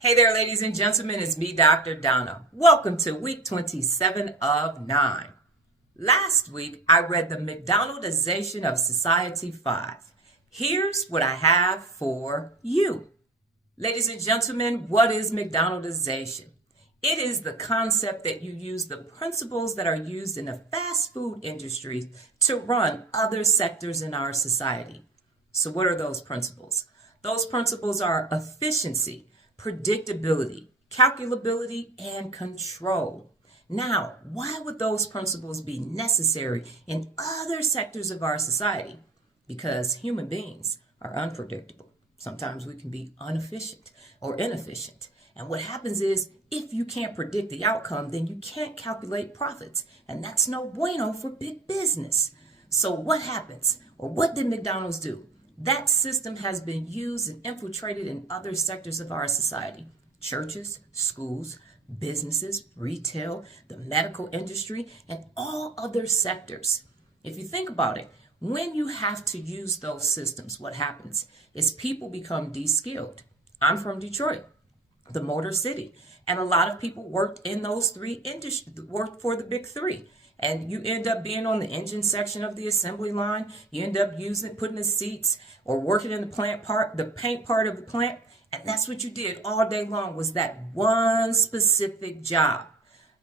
Hey there, ladies and gentlemen, it's me, Dr. Donna. Welcome to week 27 of 9. Last week, I read the McDonaldalization of Society 5. Here's what I have for you. Ladies and gentlemen, what is McDonaldalization? It is the concept that you use the principles that are used in the fast food industry to run other sectors in our society. So what are those principles? Those principles are efficiency, predictability, calculability, and control. Now, why would those principles be necessary in other sectors of our society? Because human beings are unpredictable. Sometimes we can be inefficient. And what happens is, if you can't predict the outcome, then you can't calculate profits. And that's no bueno for big business. So what happens? Or what did McDonald's do? That system has been used and infiltrated in other sectors of our society. Churches, schools, businesses, retail, the medical industry, and all other sectors. If you think about it, when you have to use those systems, what happens is people become de-skilled. I'm from Detroit, the Motor City, and a lot of people worked in those three industries, worked for the big three. And you end up being on the engine section of the assembly line. You end up putting the seats or working in the paint part of the plant. And that's what you did all day long, was that one specific job,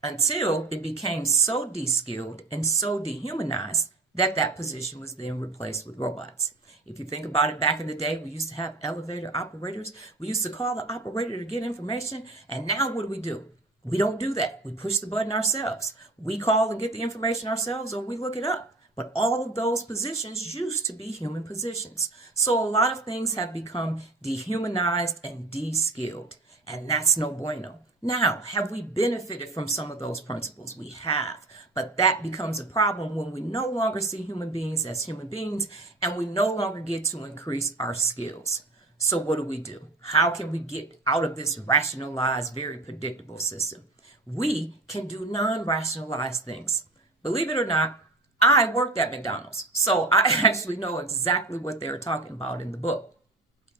until it became so de-skilled and so dehumanized that position was then replaced with robots. If you think about it, back in the day, we used to have elevator operators. We used to call the operator to get information. And now what do? We don't do that. We push the button ourselves. We call and get the information ourselves, or we look it up. But all of those positions used to be human positions. So a lot of things have become dehumanized and de-skilled, and that's no bueno. Now, have we benefited from some of those principles? We have. But that becomes a problem when we no longer see human beings as human beings, and we no longer get to increase our skills. So what do? How can we get out of this rationalized, very predictable system? We can do non-rationalized things. Believe it or not, I worked at McDonald's, so I actually know exactly what they're talking about in the book.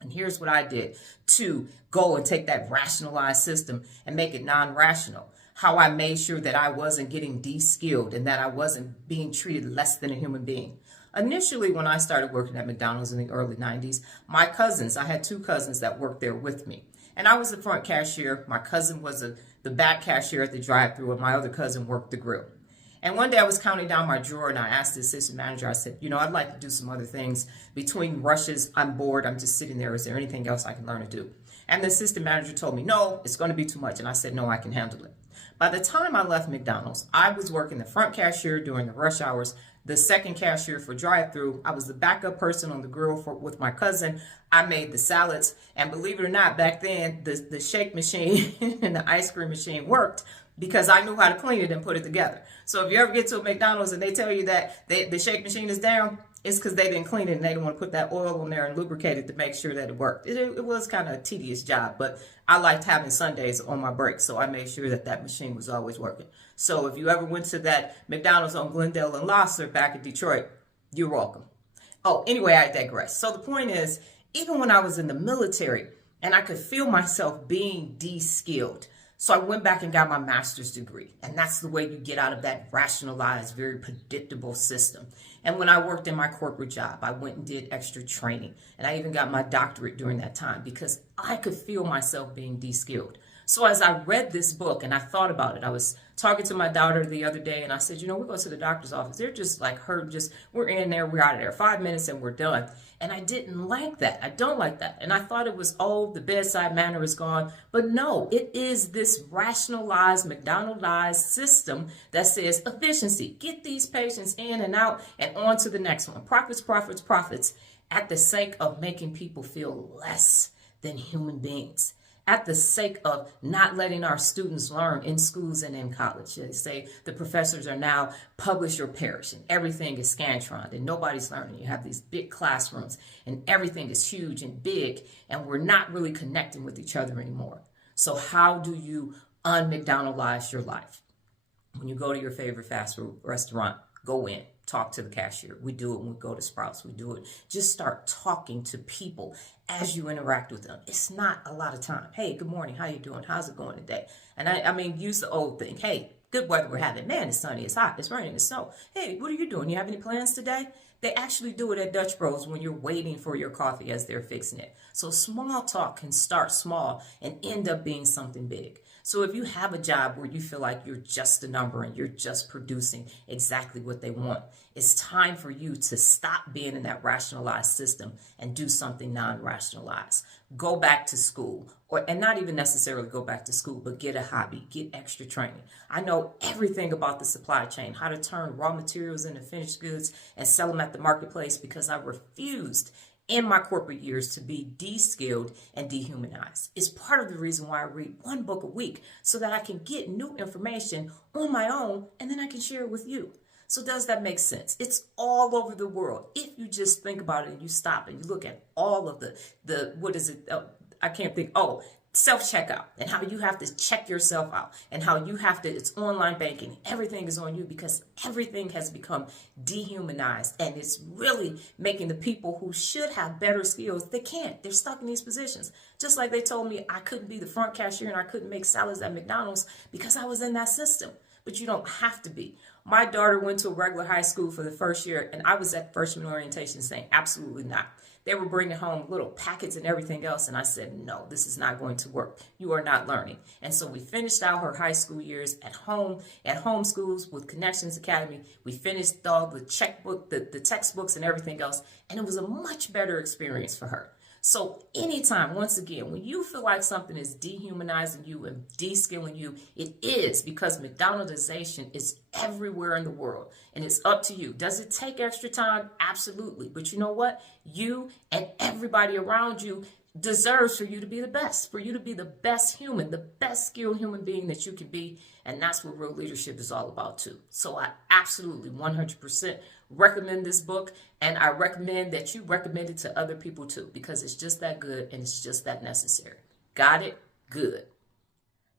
And here's what I did to go and take that rationalized system and make it non-rational. How I made sure that I wasn't getting de-skilled and that I wasn't being treated less than a human being. Initially, when I started working at McDonald's in the early 90s, I had two cousins that worked there with me. And I was the front cashier. My cousin was the back cashier at the drive-thru, and my other cousin worked the grill. And one day I was counting down my drawer, and I asked the assistant manager, I said, I'd like to do some other things. Between rushes, I'm bored. I'm just sitting there. Is there anything else I can learn to do? And the assistant manager told me, no, it's going to be too much. And I said, no, I can handle it. By the time I left McDonald's, I was working the front cashier during the rush hours, the second cashier for drive-thru. I was the backup person on the grill with my cousin. I made the salads. And believe it or not, back then, the shake machine and the ice cream machine worked because I knew how to clean it and put it together. So if you ever get to a McDonald's and they tell you that the shake machine is down, it's because they didn't clean it and they didn't want to put that oil on there and lubricate it to make sure that it worked. It was kind of a tedious job, but I liked having Sundays on my break, so I made sure that machine was always working. So if you ever went to that McDonald's on Glendale and Losser back in Detroit, you're welcome. Oh, anyway, I digress. So the point is, even when I was in the military and I could feel myself being de-skilled, so I went back and got my master's degree. And that's the way you get out of that rationalized, very predictable system. And when I worked in my corporate job, I went and did extra training. And I even got my doctorate during that time because I could feel myself being de-skilled. So as I read this book and I thought about it, I was talking to my daughter the other day and I said, we go to the doctor's office. They're just like we're in there, we're out of there, 5 minutes and we're done. And I didn't like that. I don't like that. And I thought it was, the bedside manner is gone. But no, it is this rationalized, McDonaldized system that says efficiency. Get these patients in and out and on to the next one. Profits, profits, profits, at the sake of making people feel less than human beings. At the sake of not letting our students learn in schools and in college. They say the professors are now publish or perish, and everything is Scantron, and nobody's learning. You have these big classrooms, and everything is huge and big, and we're not really connecting with each other anymore. So how do you un-McDonaldize your life? When you go to your favorite fast food restaurant, go in. talk to the cashier. We do it when we go to Sprouts. We do it. Just start talking to people as you interact with them. It's not a lot of time. Hey, good morning. How you doing? How's it going today? And I mean, use the old thing. Hey, good weather we're having. Man, it's sunny. It's hot. It's raining. It's snow. Hey, what are you doing? You have any plans today? They actually do it at Dutch Bros when you're waiting for your coffee as they're fixing it. So small talk can start small and end up being something big. So if you have a job where you feel like you're just a number and you're just producing exactly what they want, it's time for you to stop being in that rationalized system and do something non-rationalized. Go back to school, and not even necessarily go back to school, but get a hobby, get extra training. I know everything about the supply chain, how to turn raw materials into finished goods and sell them at the marketplace, because I refused in my corporate years to be de-skilled and dehumanized. It's part of the reason why I read one book a week, so that I can get new information on my own and then I can share it with you. So does that make sense? It's all over the world. If you just think about it and you stop and you look at all of the what is it? I can't think. Oh, self-checkout, and how you have to check yourself out, and how you have to, it's online banking. Everything is on you because everything has become dehumanized, and it's really making the people who should have better skills, they can't. They're stuck in these positions. Just like they told me I couldn't be the front cashier and I couldn't make salads at McDonald's because I was in that system. But you don't have to be. My daughter went to a regular high school for the first year, and I was at freshman orientation saying, absolutely not. They were bringing home little packets and everything else, and I said, no, this is not going to work. You are not learning. And so we finished out her high school years at home schools with Connections Academy. We finished all the checkbook, the textbooks and everything else, and it was a much better experience for her. So anytime, once again, when you feel like something is dehumanizing you and de-skilling you, it is, because McDonaldalization is everywhere in the world, and it's up to you. Does it take extra time? Absolutely. But you know what? You and everybody around you deserves for you to be the best, for you to be the best human, the best skilled human being that you can be. And that's what real leadership is all about too. So I absolutely 100% recommend this book, and I recommend that you recommend it to other people too, because it's just that good and it's just that necessary. Got it? Good.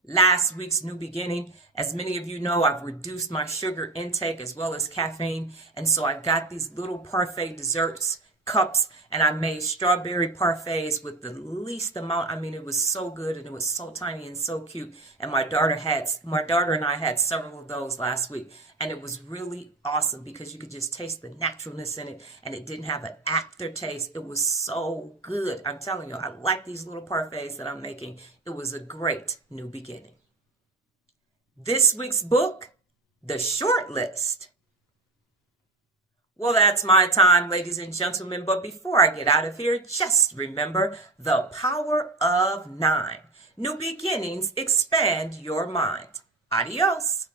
Last week's new beginning, as many of you know, I've reduced my sugar intake as well as caffeine, and so I got these little parfait desserts cups, and I made strawberry parfaits with the least amount. I mean, it was so good, and it was so tiny and so cute. And my daughter and I had several of those last week, and it was really awesome because you could just taste the naturalness in it, and it didn't have an aftertaste. It was so good. I'm telling you, I like these little parfaits that I'm making. It was a great new beginning. This week's book, The Short List. Well, that's my time, ladies and gentlemen. But before I get out of here, just remember the power of 9. New beginnings expand your mind. Adios.